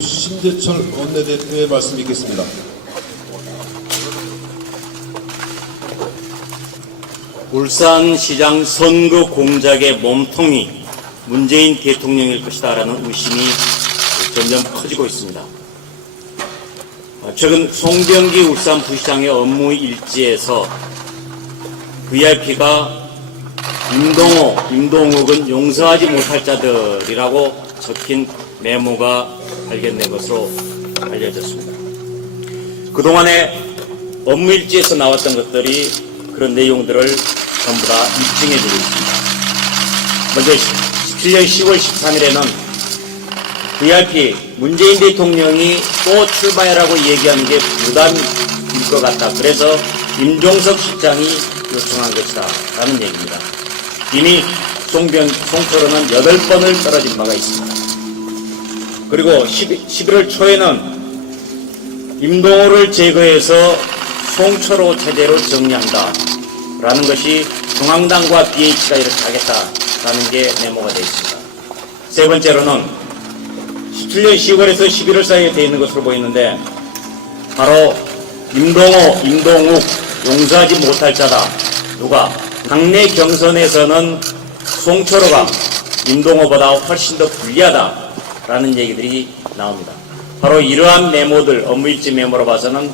신재철 원내대표의 말씀 있겠습니다. 울산시장 선거 공작의 몸통이 문재인 대통령일 것이다라는 의심이 점점 커지고 있습니다. 최근 송병기 울산부시장의 업무 일지에서 VIP가 임동호, 임동욱은 용서하지 못할 자들이라고 적힌 메모가 발견된 것으로 알려졌습니다. 그동안에 업무 일지에서 나왔던 것들이 그런 내용들을 전부 다 입증해주고 있습니다. 먼저 17년 10월 13일에는 VIP 문재인 대통령이 또 출마해라고 얘기하는 게 부담일 것 같다. 그래서 임종석 실장이 요청한 것이다 라는 얘기입니다. 이미 송철호는 8번을 떨어진 바가 있습니다. 그리고 11월 초에는 임동호를 제거해서 송철호 체제로 정리한다 라는 것이 중앙당과 BH가 이렇게 하겠다라는 게 메모가 되어 있습니다. 세 번째로는 17년 10월에서 11월 사이에 되어 있는 것으로 보이는데 바로 임동호, 임동욱 용서하지 못할 자다. 누가? 당내 경선에서는 송철호가 임동호보다 훨씬 더 불리하다 라는 얘기들이 나옵니다. 바로 이러한 메모들, 업무일지 메모로 봐서는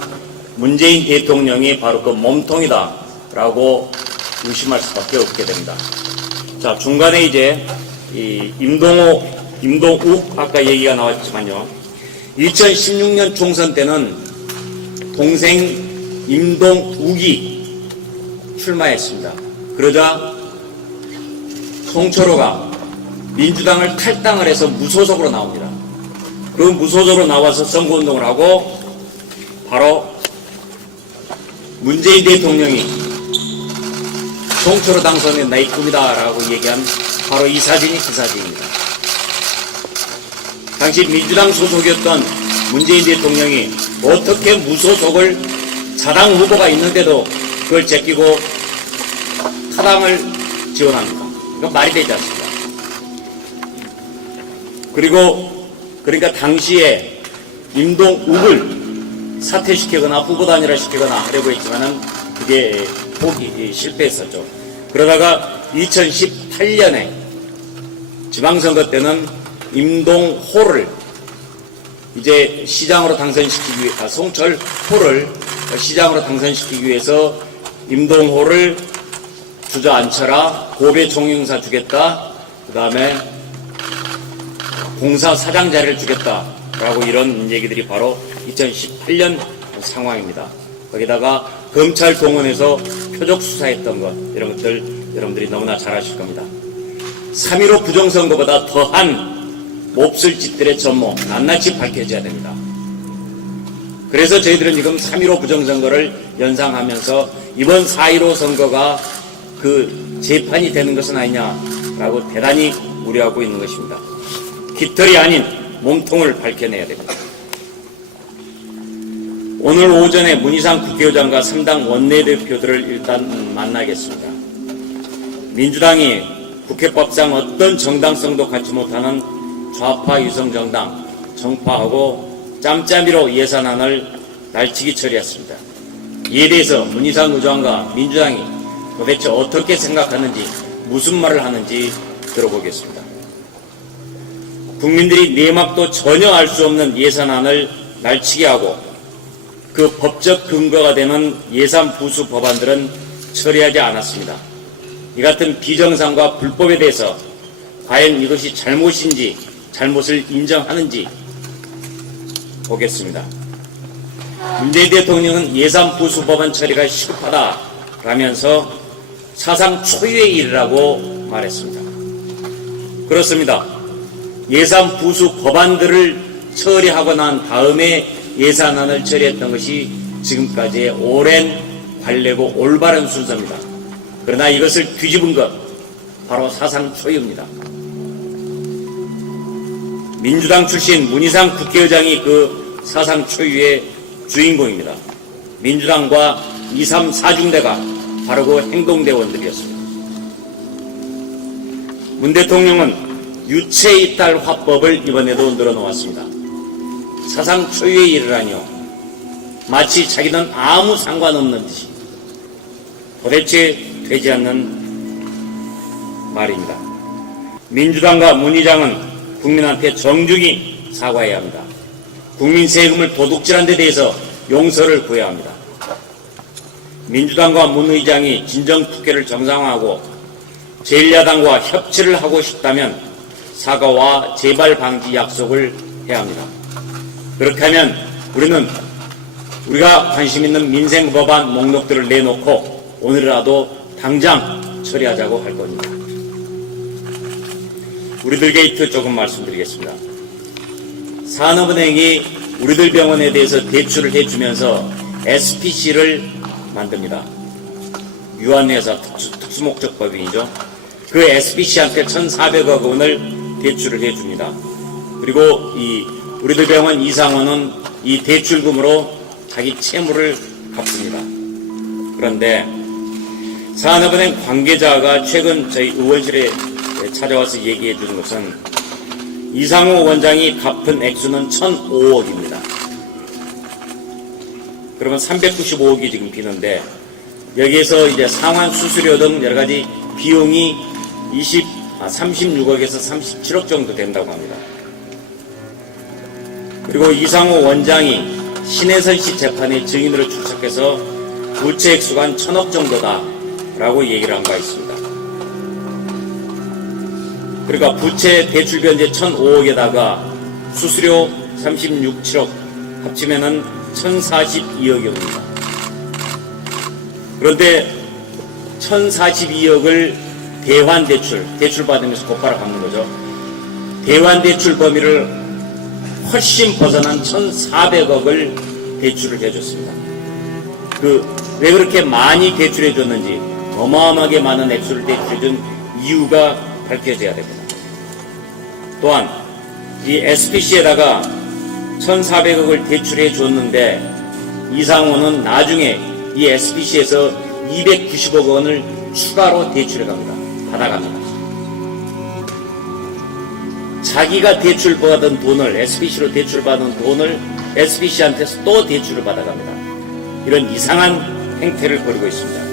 문재인 대통령이 바로 그 몸통이다 라고 의심할 수밖에 없게 됩니다. 자, 중간에 이제 이 임동호, 임동욱 아까 얘기가 나왔지만요. 2016년 총선 때는 동생 임동욱이 출마했습니다. 그러자 송철호가 민주당을 탈당을 해서 무소속으로 나옵니다. 그 무소속으로 나와서 선거운동을 하고 바로 문재인 대통령이 송철호 당선은 나의 꿈이다 라고 얘기한 바로 이 사진이 그 사진입니다. 당시 민주당 소속이었던 문재인 대통령이 어떻게 무소속을 자당 후보가 있는데도 그걸 제끼고 타당을 지원합니까? 이건 말이 되지 않습니다. 그리고 그러니까 당시에 임동욱을 사퇴시키거나 후보 단일화 시키거나 하려고 했지만은 그게 실패했었죠. 그러다가 2018년에 지방선거 때는 임동호를 이제 시장으로 당선시키기 위해 송철호를 시장으로 당선시키기 위해서 임동호를 주저앉혀라, 고배 총영사 주겠다, 그 다음에 공사 사장 자리를 주겠다라고 이런 얘기들이 바로 2018년 상황입니다. 거기다가 검찰 동원해서 표적 수사했던 것, 이런 것들 여러분들이 너무나 잘 아실 겁니다. 3.15 부정선거보다 더한 몹쓸 짓들의 전모 낱낱이 밝혀져야 됩니다. 그래서 저희들은 지금 3.15 부정선거를 연상하면서 이번 4.15 선거가 그 재판이 되는 것은 아니냐라고 대단히 우려하고 있는 것입니다. 깃털이 아닌 몸통을 밝혀내야 됩니다. 오늘 오전에 문희상 국회의장과 3당 원내대표들을 일단 만나겠습니다. 민주당이 국회법상 어떤 정당성도 갖지 못하는 좌파 유성정당 정파하고 짬짬이로 예산안을 날치기 처리했습니다. 이에 대해서 문희상 의장과 민주당이 도대체 어떻게 생각하는지 무슨 말을 하는지 들어보겠습니다. 국민들이 내막도 전혀 알 수 없는 예산안을 날치게 하고 그 법적 근거가 되는 예산 부수 법안들은 처리하지 않았습니다. 이 같은 비정상과 불법에 대해서 과연 이것이 잘못인지 잘못을 인정하는지 보겠습니다. 문재인 대통령은 예산 부수 법안 처리가 시급하다라면서 사상 초유의 일이라고 말했습니다. 그렇습니다. 예산 부수 법안들을 처리하고 난 다음에 예산안을 처리했던 것이 지금까지의 오랜 관례고 올바른 순서입니다. 그러나 이것을 뒤집은 것 바로 사상 초유입니다. 민주당 출신 문희상 국회의장이 그 사상 초유의 주인공입니다. 민주당과 2, 3, 4중대가 바로 그 행동대원들이었습니다. 문 대통령은 유체이탈 화법을 이번에도 늘어놓았습니다. 사상 초유의 일을 하뇨. 마치 자기는 아무 상관없는 듯이 도대체 되지 않는 말입니다. 민주당과 문 의장은 국민한테 정중히 사과해야 합니다. 국민 세금을 도둑질한 데 대해서 용서를 구해야 합니다. 민주당과 문 의장이 진정국회를 정상화하고 제1야당과 협치를 하고 싶다면 사과와 재발 방지 약속을 해야 합니다. 그렇게 하면 우리가 관심 있는 민생 법안 목록들을 내놓고 오늘이라도 당장 처리하자고 할 겁니다. 우리들 게이트 조금 말씀드리겠습니다. 산업은행이 우리들 병원에 대해서 대출을 해주면서 SPC를 만듭니다. 유한회사 특수목적법인이죠. 그 SPC한테 1,400억 원을 대출을 해줍니다. 그리고 이 우리들 병원 이상원은 이 대출금으로 자기 채무를 갚습니다. 그런데 산업은행 관계자가 최근 저희 의원실에 찾아와서 얘기해 주는 것은 이상호 원장이 갚은 액수는 1,005억입니다. 그러면 395억이 지금 비는데 여기에서 이제 상환 수수료 등 여러 가지 비용이 36억에서 37억 정도 된다고 합니다. 그리고 이상호 원장이 신혜선 씨 재판에 증인으로 출석해서 부채 액수가 한 1,000억 정도다라고 얘기를 한 바 있습니다. 그러니까 부채 대출 변제 1,005억에다가 수수료 36,7억 합치면은 1,042억입니다. 그런데 1,042억을 대출 받으면서 곧바로 갚는 거죠. 대환 대출 범위를 훨씬 벗어난 1,400억을 대출을 해줬습니다. 왜 그렇게 많이 대출해줬는지 어마어마하게 많은 액수를 대출해준 이유가 밝혀져야 됩니다. 또한 이 SPC에다가 1,400억을 대출해 줬는데 이상호는 나중에 이 SPC에서 290억 원을 추가로 대출해 갑니다. 받아갑니다. 자기가 대출받은 돈을 SPC로 대출받은 돈을 SPC한테서 또 대출을 받아갑니다. 이런 이상한 행태를 벌이고 있습니다.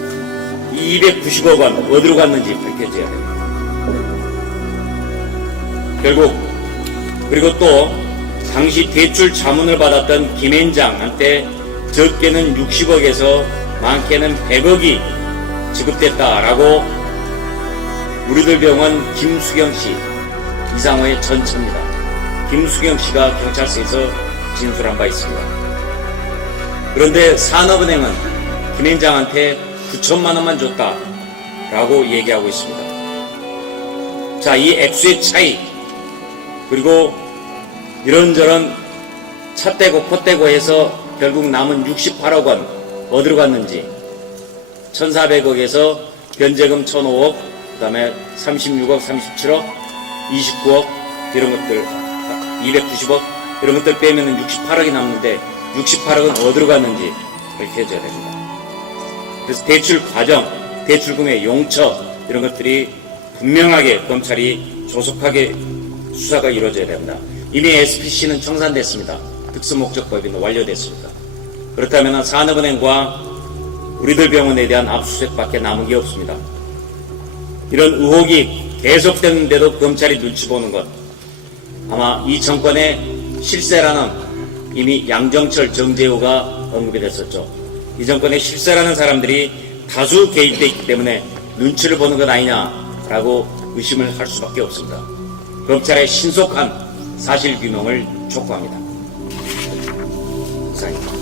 이 290억 원 어디로 갔는지 밝혀져야 됩니다. 그리고 또 당시 대출 자문을 받았던 김앤장한테 적게는 60억에서 많게는 100억이 지급됐다라고 우리들 병원 김수경 씨, 이상호의 전처입니다. 김수경 씨가 경찰서에서 진술한 바 있습니다. 그런데 산업은행은 김앤장한테 9천만 원만 줬다라고 얘기하고 있습니다. 자, 이 액수의 차이, 그리고 이런저런 찻대고 폿대고 해서 결국 남은 68억 원 어디로 갔는지 1,400억에서 변제금 1,005억, 그 다음에 36억, 37억, 29억 이런 것들 290억 이런 것들 빼면은 68억이 남는데 68억은 어디로 갔는지 밝혀져야 됩니다. 그래서 대출 과정, 대출금의 용처 이런 것들이 분명하게 검찰이 조속하게 수사가 이루어져야 됩니다. 이미 SPC는 청산됐습니다. 특수목적법이 완료됐습니다. 그렇다면 산업은행과 우리들 병원에 대한 압수수색밖에 남은 게 없습니다. 이런 의혹이 계속되는데도 검찰이 눈치 보는 것, 아마 이 정권의 실세라는 이미 양정철, 정재호가 언급이 됐었죠. 이 정권의 실세라는 사람들이 다수 개입되어 있기 때문에 눈치를 보는 것 아니냐라고 의심을 할 수밖에 없습니다. 검찰의 신속한 사실규명을 촉구합니다. 감사합니다.